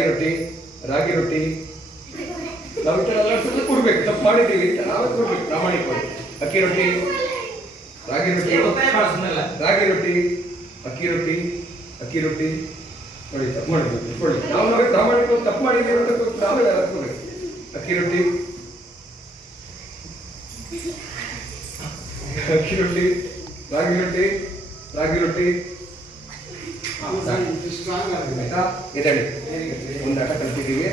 ರೊಟ್ಟಿ, ರಾಗಿ ರೊಟ್ಟಿ ನಾವು ಸ್ವಲ್ಪ ಕೊಡ್ಬೇಕು. ತಪ್ಪು ಮಾಡಿದ್ದೀವಿ ಅಂತ ನಾವೇ ಕೊಡ್ಬೇಕು ಪ್ರಾಮಾಣಿಕವಾಗಿ. ಅಕ್ಕಿ ರೊಟ್ಟಿ, ರಾಗಿ ರೊಟ್ಟಿ, ರಾಗಿ ರೊಟ್ಟಿ, ಅಕ್ಕಿ ರೊಟ್ಟಿ, ಅಕ್ಕಿ ರೊಟ್ಟಿ ನೋಡಿ. ತಪ್ಪು ಮಾಡಿದ್ವಿ ಕೊಡಿ. ನಾವೇ ಪ್ರಾಮಾಣಿಕವಾಗಿ ತಪ್ಪು ಮಾಡಿದ್ದೀವಿ ಅಂತ ನಾವೇ ಕೊಡ್ಬೇಕು. ಅಕ್ಕಿ ರೊಟ್ಟಿ, ಅಕ್ಕಿ ರೊಟ್ಟಿ, ರಾಗಿ ರೊಟ್ಟಿ, ರಾಗಿ ರೊಟ್ಟಿ. ಎದಳಿ ಒಂದು ಆಟ ಕಲ್ತಿದ್ದೀವಿ.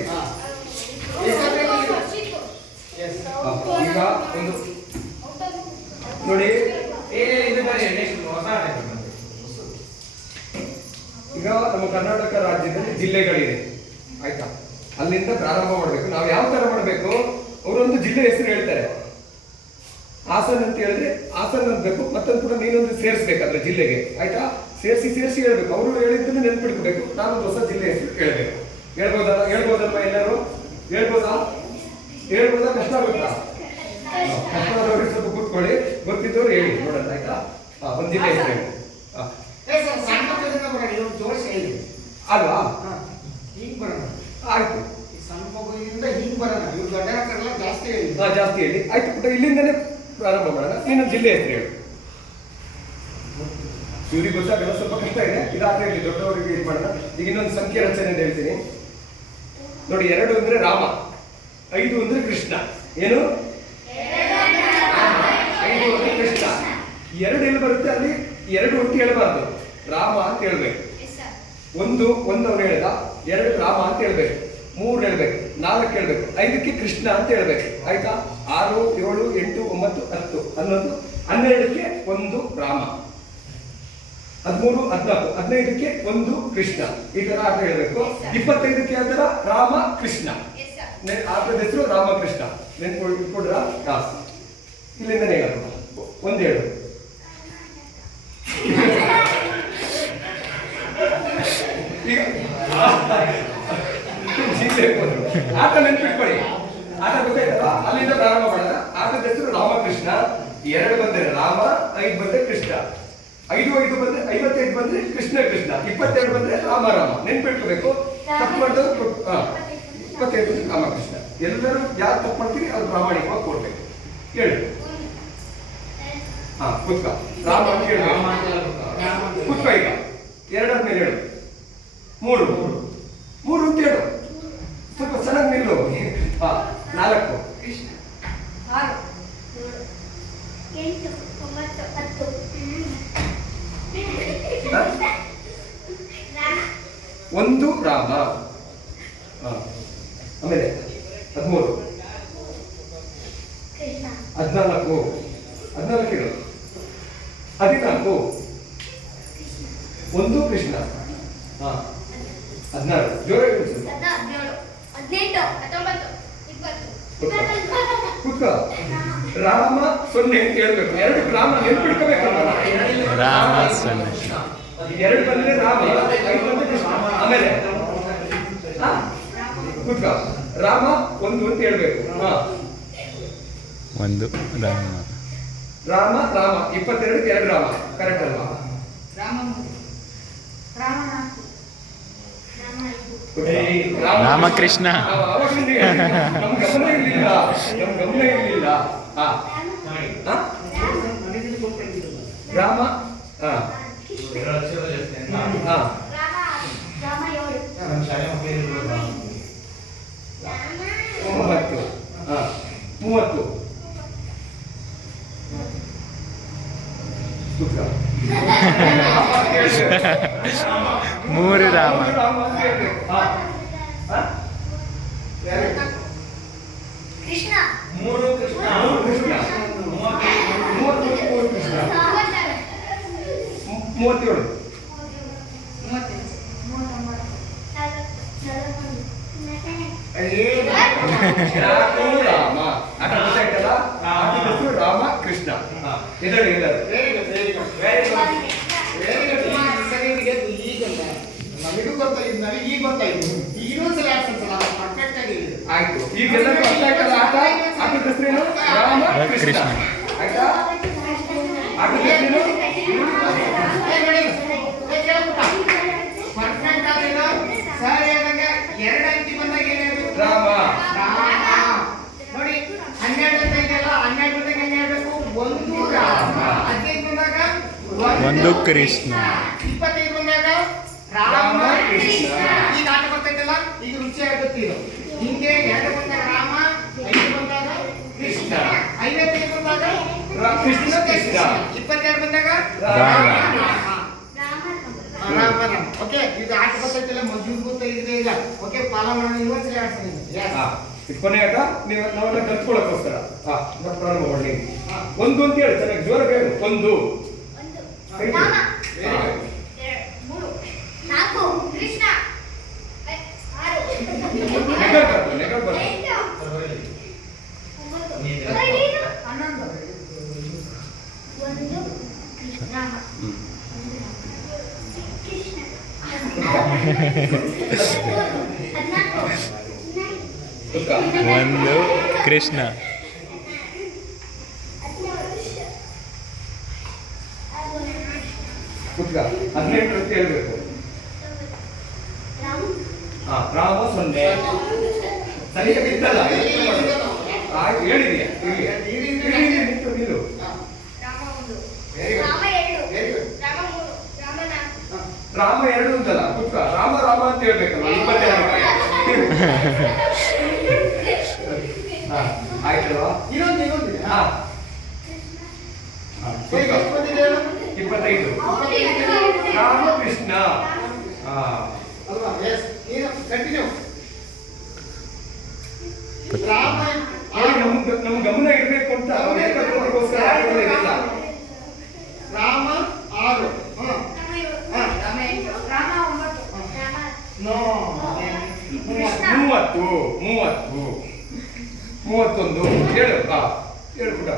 ಈಗ ಒಂದು ನೋಡಿ, ಈಗ ನಮ್ಮ ಕರ್ನಾಟಕ ರಾಜ್ಯದಲ್ಲಿ ಜಿಲ್ಲೆಗಳಿದೆ ಆಯ್ತಾ. ಅಲ್ಲಿಂದ ಪ್ರಾರಂಭ ಮಾಡಬೇಕು. ನಾವು ಯಾವ ತರ ಮಾಡಬೇಕು? ಅವರೊಂದು ಜಿಲ್ಲೆ ಹೆಸರು ಹೇಳ್ತಾರೆ. ಹಾಸನ ಅಂತ ಹೇಳಿದ್ರೆ ಹಾಸನ ಅನ್ಬೇಕು. ಮತ್ತೊಂದು ಕೂಡ ನೀನೊಂದು ಸೇರಿಸ್ಬೇಕು ಅದ್ರ ಜಿಲ್ಲೆಗೆ ಆಯ್ತಾ. ಸೇರಿಸಿ ಹೇಳ್ಬೇಕು. ಅವರು ಹೇಳಿದ್ದನ್ನು ನೆನ್ಪಿಟ್ಕೋಬೇಕು. ನಾನೊಂದು ಹೊಸ ಜಿಲ್ಲೆ ಹೆಸರು ಹೇಳ್ಬೇಕು. ಹೇಳ್ಬೋದಲ್ವಾ ಎಲ್ಲರೂ? ಹೇಳ್ಬೋದಾ? ಕಷ್ಟ ಆಗುತ್ತಾ? ಕಷ್ಟ ಆದವ್ರಿಗೆ ಸ್ವಲ್ಪ ಕೂತ್ಕೊಳ್ಳಿ, ಗೊತ್ತಿದ್ದವ್ರು ಹೇಳಿ ನೋಡೋಣ ಆಯ್ತಾ. ಒಂದು ಜಿಲ್ಲೆ ಹೆಸರು ಹೇಳಿ ಅಲ್ವಾ? ಆಯ್ತು, ಜಾಸ್ತಿ ಹೇಳಿ ಆಯ್ತು ಪುಟ್ಟ. ಇಲ್ಲಿಂದನೇ ಪ್ರಾರಂಭ ಮಾಡೋಣ. ನೀನು ಜಿಲ್ಲೆ ಹೆಸರು ಹೇಳಿ. ಇವ್ರಿಗೆ ಗೊತ್ತಾಗಲ್ಲ, ಸ್ವಲ್ಪ ಕಷ್ಟ ಇದೆ. ಇದಾದ್ರೆ ಇಲ್ಲಿ ದೊಡ್ಡವರಿಗೆ ಇದು ಮಾಡೋಣ. ಈಗ ಇನ್ನೊಂದು ಸಂಖ್ಯೆ ರಚನೆ ಅಂತ ಹೇಳ್ತೀನಿ ನೋಡಿ. 2 ಅಂದ್ರೆ ರಾಮ, 5 ಅಂದ್ರೆ ಕೃಷ್ಣ. ಏನು? 5 ಅಂದ್ರೆ ಕೃಷ್ಣ. 2 ಎಲ್ಲಿ ಬರುತ್ತೆ? ಅಲ್ಲಿ 2 ಅಂತ ಹೇಳ್ಬಾರ್ದು, ರಾಮ ಅಂತ ಹೇಳ್ಬೇಕು. ಒಂದು ಅವನು ಹೇಳ್ದ, 2 ರಾಮ ಅಂತ ಹೇಳ್ಬೇಕು, 3 ಹೇಳ್ಬೇಕು, 4 ಹೇಳ್ಬೇಕು, 5ಕ್ಕೆ ಕೃಷ್ಣ ಅಂತ ಹೇಳ್ಬೇಕು ಆಯ್ತಾ. 6, 7, 8, 9, 10, 11, 12ಕ್ಕೆ 1 ರಾಮ, 13, 14, 15ಕ್ಕೆ 1 ಕೃಷ್ಣ. ಈ ತರ ಆಟ ಹೇಳ್ಬೇಕು. 25ಕ್ಕೆ ಅದರ ರಾಮ ಕೃಷ್ಣ. ಆಟದ ಹೆಸರು ರಾಮಕೃಷ್ಣ. ನೆನ್ಕೊಡ್ರ? ಇಲ್ಲಿಂದನೇ ಹೇಳಬೇಕು. 1 ಹೇಳು. ಈಗ ಆಟ ನೆನ್ಪಿಟ್ಕೊಳ್ಳಿ. ಆಟ ಗೊತ್ತಾಯ್ತಲ್ಲ? ಅಲ್ಲಿಂದ ಪ್ರಾರಂಭ ಮಾಡೋಣ. ಆಟದ ಹೆಸರು ರಾಮಕೃಷ್ಣ. 2 ಬಂದ್ರೆ ರಾಮ, 5 ಬಂದ್ರೆ ಕೃಷ್ಣ. 5 ಬಂದ್ರೆ 55 ಬಂದ್ರೆ ಕೃಷ್ಣ. 22 ಬಂದ್ರೆ ರಾಮ. ನೆನ್ಪಿಟ್ಕೋಬೇಕು. ತಪ್ಪು ಮಾಡಿದವರು 25 ರಾಮಕೃಷ್ಣ. ಎಲ್ಲರೂ ಯಾರು ತಪ್ಪು ಮಾಡ್ತೀರಿ ಅದು ಪ್ರಾಮಾಣಿಕವಾಗಿ ಕೊಡ್ಬೇಕು. ಹೇಳಿ. ಕುತ್ಕ ರಾಮ ಅಂತ ಹೇಳ್ಬೇಕು. ಕುತ್ಕ. ಈಗ 2 ಆದ್ಮೇಲೆ ಹೇಳು. 3 ಅಂತ ಹೇಳು. ಸ್ವಲ್ಪ ಚೆನ್ನಾಗಿ ನಿಲ್ಲು. 4 1 ರಾಮ. ಆಮೇಲೆ 13, 14 ಹೇಳು. 14 1 ಕೃಷ್ಣ. 16 ಜೋರ ಕುತ್ಕ. ರಾಮ 0 ಅಂತ ಹೇಳ್ಬೇಕು. 2 ರಾಮ ನೆನ್ಪಿಟ್ಕೋಬೇಕಲ್ಲ. ರಾಮ 0, 2 ಬಂದ್ರೆ ರಾಮ, 5 ಬಂದ್ರೆ ಕೃಷ್ಣ. ಆಮೇಲೆ ಕುತ್ಕ. ರಾಮ 1 ಅಂತ ಹೇಳ್ಬೇಕು. 1 ರಾಮ. 22ಕ್ಕೆ 2 ರಾಮ. ಕರೆಕ್ಟ್ ಅಲ್ವಾ? ರಾಮಕೃಷ್ಣ. ನಮ್ ಗಮನ ಇರ್ಲಿಲ್ಲ. ರಾಮ 30. ಮೂರು ರಾಮ. ಕೃಷ್ಣ 3 ಕೃಷ್ಣ. 37 ರಾಮ. ಆಟ ಗೊತ್ತಾಯ್ತಲ್ಲ? ರಾಮ ಕೃಷ್ಣ. ಎದಳಿ ಎಲ್ಲರೂ ನಮಗೂ ಗೊತ್ತಾಗಿದ್ದು, ನನಗೆ ಈಗ ಗೊತ್ತಾಯ್ತು. ಇನ್ನೊಂದ್ಸಲ ಆಯ್ತು. ಈಗೆಲ್ಲರೂ ಅರ್ಥ ಆಯ್ತಲ್ಲ? ಆಟದ ಹೆಸರೇನು? ರಾಮ ಕೃಷ್ಣ ಆಯ್ತಾ. ಆಟದ ಹೆಸರೇನು? ಪರ್ಫೆಕ್ಟ್ ಆಗಿಲ್ಲ. ಸರಿ, ಒಂದು ಕೃಷ್ಣ 25 ಬಂದಾಗ ರಾಮ ಕೃಷ್ಣ. ಈಗ ಆಟ ಬರ್ತೈತಲ್ಲ, ಈಗ ರುಚಿ ಆಗುತ್ತೆ ಇದು. ಹಿಂಗೆ 2 ಬಂದಾಗ ರಾಮ, 5 ಬಂದಾಗ ಕೃಷ್ಣ, 55 ಬಂದಾಗ ಕೃಷ್ಣ ಕೃಷ್ಣ 22 ಬಂದಾಗ ರಾಮ. ರಾಮ. ಓಕೆ, ಇದು ಆಟ ಬರ್ತೈತಲ್ಲ, ಮಜಬೂತ ಇದೆ ಈಗ. ಓಕೆ, ಪಾಲ ಮಾಡೋಣ. ಇನ್ನೊಂದ್ಸಲ ಆಡ್ತೀನಿ. ಹಾ, ಇದು ಕೊನೆ ಆಟ. ನೀವು ನಾವೆಲ್ಲ ಕಲ್ತ್ಕೊಳ್ಳೋಕ್ಕೋಸ್ಕರ ಮತ್ತೆ ಪ್ರಾರಂಭ ಮಾಡಿ. ಒಂದು ಅಂತ ಹೇಳಿ ಚೆನ್ನಾಗಿ ಜೋರಾಗಿ ಹೇಳು. ಒಂದು ರಾಮ. ಹಾ. 3 4 ಕೃಷ್ಣ 6 ನೆಗಲ್ ಬರ್ತದೆ, ನೆಗಲ್ ಬರ್ತದೆ. 1 ಒಂದು ಕೃಷ್ಣ ಕುತ್ಕ 18 ಅಂತ ಹೇಳ್ಬೇಕು. ಹಾ, ರಾಮ 0. ಸರಿಯಾಗಿ ಇತ್ತಲ್ಲ, ಆಯ್ತು ಹೇಳಿದೀಯ. ಇಲ್ಲಿ ನಿಂತು ನಿಲ್ಲು. ರಾಮ 2 ಅಂತಲ್ಲ, ಕುತ್ಕ ರಾಮ ರಾಮ ಅಂತ ಹೇಳ್ಬೇಕಲ್ಲ. 22. ಹಾ, ಆಯ್ತಲ್ವಾ? ಇನ್ನೊಂದಿದೆ. ಹಾ, ಕುತ್ಕ. ಎಷ್ಟು ಬಂದಿದೆ ಹೇಳು? 25. ರಾಮ ಕೃಷ್ಣ. ಹಾ, ಅಲ್ವಾ? Yes. ನೀನು ಕಂಟಿನ್ಯೂ. ರಾಮ ನಮ್ಮ ಗಮನ ಇರಬೇಕು ಅಂತ ಅವ್ರು ಏಕತ್ವಕ್ಕೋಸ್ಕರ ಆಟಗಳು ಇರಲಿಲ್ಲ. ರಾಮ 6. ನೋ 30 31 ಹೇಳು. ಹಾ, ಹೇಳು ಪುಟ.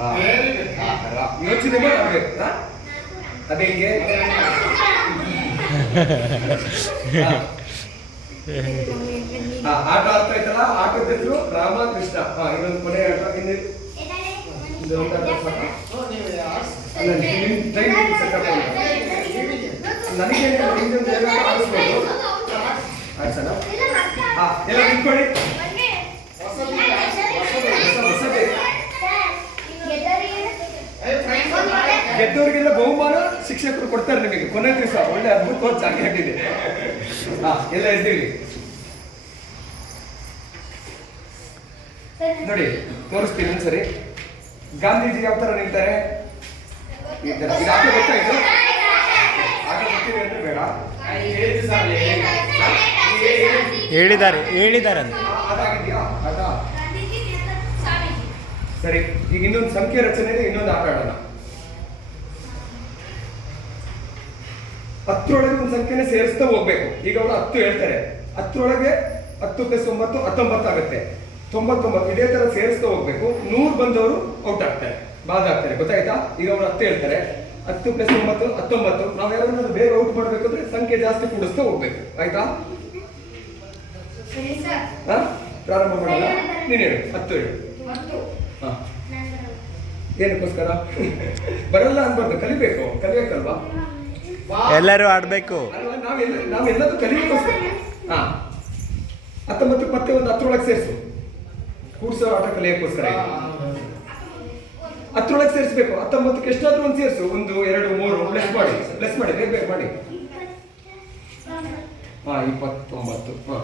ಹಾ, ವೆರಿ ಗುಡ್. ಅಲ್ಲ, ಯೋಚನೆ ಮಾಡಬೇಕು. ಅದೇ ಹಿಂಗೆ. ಹಾ, ಆಟ ಆಡ್ತಾ ಇತ್ತಲ್ಲ, ಆಟದ ಹೆಸರು ರಾಮ ಕೃಷ್ಣ. ಹಾ, ಇನ್ನೊಂದು ಕೊನೆ ಆಟ. ಇದೊಂದು ಆಟ ಸಾಕಾ? ಅಲ್ಲ, ನಿಮ್ training setup ಉಂಟಾ? ನನಗೆ ನಿಮ್ದೊಂದು ಏನಾದ್ರು ಆಡಿಸ್ಬೋದು. ಆಡ್ಸೋಣ? ಹಾ, ಎಲ್ಲ ನಿಂತ್ಕೊಳ್ಳಿ. ಹೊಸದೇ. ಗೆದ್ದವರಿಗೆಲ್ಲ ಬಹುಮಾನ ಶಿಕ್ಷಕರು ಕೊಡ್ತಾರೆ ನಿಮಗೆ. ಕೊನೆ ದಿವಸ ಒಳ್ಳೆ ಅದ್ಭುತವಾದ ಚಾಕ್ಲೇಟ್ ಇದೆ. ಹಾ, ಎಲ್ಲ ಎದ್ದೀರಿ. ನೋಡಿ, ತೋರಿಸ್ತೀನಿ ಒಂದ್ಸರಿ. ಗಾಂಧೀಜಿ ಯಾವ ತರ ನಿಲ್ತಾರೆ? ಈ ತರ. ಇದು ಆಟ ಗೊತ್ತಾಯ್ತು? ಆಟ ಗೊತ್ತಿದೆ ಅಂದ್ರೆ ಬೇಡ. ಹೇಳಿದಾರಂತೆ. ಅದಾಗಿದೆಯಾ ಆಟ? ಸರಿ, ಈಗ ಇನ್ನೊಂದು ಸಂಖ್ಯೆ ರಚನೆ ಇದೆ. ಇನ್ನೊಂದು ಆಟ ಆಡೋಣ. 10ರೊಳಗೆ ಒಂದು ಸಂಖ್ಯೆನ ಸೇರಿಸ್ತಾ ಹೋಗ್ಬೇಕು. ಈಗ ಅವರು 10 ಹೇಳ್ತಾರೆ. 10ರೊಳಗೆ 10 + 9 19 ಆಗುತ್ತೆ. 99 ಇದೇ ತರ ಸೇರಿಸ್ತಾ ಹೋಗ್ಬೇಕು. 100 ಬಂದವರು ಔಟ್ ಆಗ್ತಾರೆ, ಬಾದ ಆಗ್ತಾರೆ. ಗೊತ್ತಾಯ್ತಾ? ಈಗ ಅವರು 10 ಹೇಳ್ತಾರೆ. 10 + 9 19. ನಾವು ಯಾರನ್ನಾದ್ರೂ ಬೇಗ ಔಟ್ ಮಾಡ್ಬೇಕಂದ್ರೆ ಸಂಖ್ಯೆ ಜಾಸ್ತಿ ಕೂಡಿಸ್ತಾ ಹೋಗ್ಬೇಕು. ಆಯ್ತಾ? ಹಾ, ಪ್ರಾರಂಭ ಮಾಡೋಣ. ನೀನು ಹೇಳು. 10 ಹೇಳು. ಹಾ, ಏನಕ್ಕೋಸ್ಕರ? ಬರಲ್ಲ ಅನ್ಬಾರ್ದು, ಕಲಿಬೇಕು. ಕಲಿಬೇಕಲ್ವಾ? ಎಲ್ಲರೂ ಆಡ್ಬೇಕು. ಅಲ್ವಾ? ನಾವೆಲ್ಲದೂ ಕಲಿಯೋಕ್ಕೋಸ್ಕರ. ಹಾ, 19 ಮತ್ತೆ ಒಂದು 10ರೊಳಗೆ ಸೇರಿಸು. ಕೂಡ್ಸೋ ಆಟ ಕಲಿಯೋಕ್ಕೋಸ್ಕರ. 10ರೊಳಗೆ ಸೇರಿಸ್ಬೇಕು. 19ಕ್ಕೆ ಎಷ್ಟಾದ್ರೂ ಒಂದು ಸೇರಿಸು. 1 2 3 ಪ್ಲಸ್ ಮಾಡಿ ಬೇಗ ಬೇಗ ಮಾಡಿ. ಹಾ, 29. ಹಾ,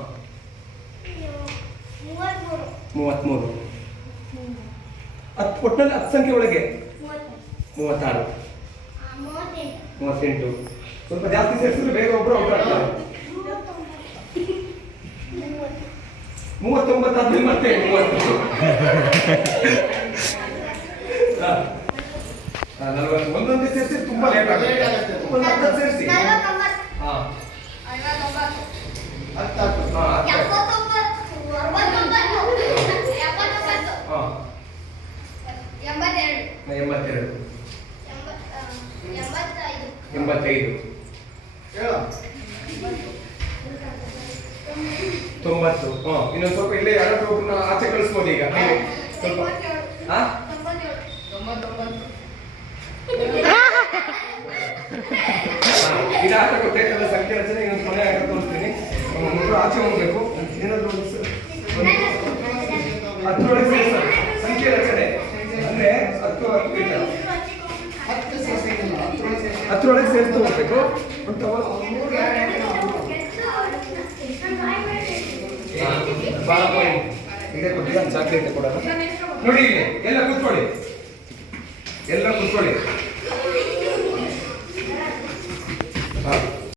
33. ಒಟ್ಟಿನಲ್ಲಿ 10 ಸಂಖ್ಯೆ ಒಳಗೆ 36 38. ಸ್ವಲ್ಪ ಜಾಸ್ತಿ ಸೇರಿಸಿದ್ರೆ ಬೇಗ ಒಬ್ರು ಔಟ್ ಆಗ್ತಾರೆ. 39 ಆದ್ಮೇಲೆ ಮತ್ತೆ 30. 40. ಒಂದೊಂದೇ ಸೇರಿಸಿ ತುಂಬಾ ಲೇಟ್ ಆಗುತ್ತೆ. ಒಂದು 10 ಸೇರಿಸಿ. ಹಾ, 82. 85. ಹೇಳು. 90. ಹಾ, ಇನ್ನೊಂದು ಸ್ವಲ್ಪ ಇಲ್ಲೇ ಯಾರಾದ್ರೂ ಒಬ್ಬರನ್ನ ಆಚೆ ಕಳಿಸ್ಬೋದು ಈಗ. ಸ್ವಲ್ಪ. ಹಾ, 99. ಇದು ಆಟ ಗೊತ್ತಾಯ್ತಲ್ಲ, ಸಂಖ್ಯೆ ರಚನೆ. ಇನ್ನೊಂದು ಕೊನೆ ಆಟ ತೋರಿಸ್ತೀನಿ. ಮೊದಲು ಆಚೆ ಹೋಗ್ಬೇಕು. ಏನಾದ್ರು ಒಂದು 10ರೊಳಗೆ ಸೇರಿಸೋದು ಸಂಖ್ಯೆ ರಚನೆ ಅಂದ್ರೆ 10 ಹತ್ತು ಸೇರ್ಸ್ಬೇಕಲ್ಲ, ಹತ್ತರೊಳಗೆ ಸೇರಿಸ್ತಾ ಹೋಗ್ಬೇಕು. ಒಂದು towel. ಮೂರು ಎರಡು ಎರಡು ನಾವು. ಬಾರಪ್ಪ ಇಲ್ಲಿ. ಇದೇ ಕೊಡ್ತೀರಾ ಚಾಕ್ಲೇಟ್ ಕೊಡೋಣ. ನೋಡಿ ಇಲ್ಲಿ ಎಲ್ಲ ಕೂತ್ಕೊಳ್ಳಿ, ಎಲ್ಲ ಕೂತ್ಕೊಳ್ಳಿ. ಹಾ